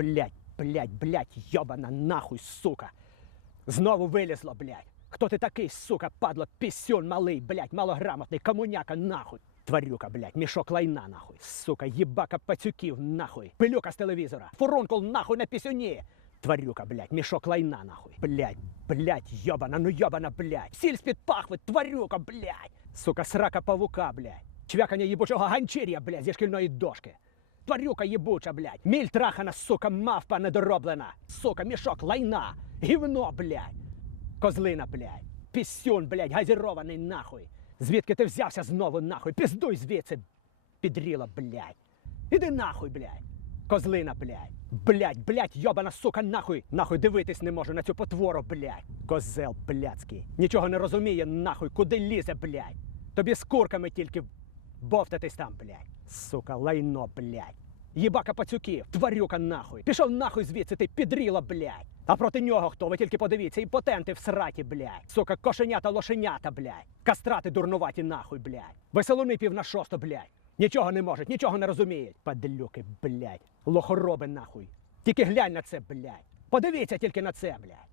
Блять, блять, блять, йобана нахуй, сука. Знову вилізло, блять. Хто ти такий, сука, падло, пісюн малий, блять, малограмотний, комуняка, нахуй. Тварюка, блять, мішок лайна, нахуй. Сука, їбака пацюків, нахуй. Пилюка з телевізора. Фурункул, нахуй, на пісюні. Тварюка, блять, мішок лайна, нахуй. Блять, блять, йобана, ну йобана, блять. Сіль з-під пахви, тварюка, блять. Сука, срака павука, блять. Чвякання їбучого ганчір'я, блять, зі шкільної дошки. Тварюка їбуча, блядь. Міль трахана, сука, мавпа недороблена. Сука, мішок лайна. Гівно, блядь. Козлина, блядь. Пісюн, блядь, газірований нахуй. Звідки ти взявся знову нахуй? Піздуй звідси, підріла, блядь. Іди нахуй, блядь. Козлина, блядь. Блядь, блядь, йобана сука, нахуй. Нахуй дивитись не можу на цю потвору, блядь. Козел, блядський. Нічого не розуміє, нахуй, куди лізе, блядь. Тобі з курками тільки бовтатись там, блядь. Сука, лайно, блядь. Єбака пацюків, тварюка нахуй. Пішов нахуй звідси, ти підріла, блядь. А проти нього хто? Ви тільки подивіться, імпотенти в сраті, блядь. Сука, кошенята, лошенята, блядь. Кастрати дурнуваті нахуй, блядь. Веселуни пів на шосту, блядь. Нічого не можуть, нічого не розуміють. Падлюки, блядь. Лохороби нахуй. Тільки глянь на це, блядь. Подивіться тільки на це, блядь.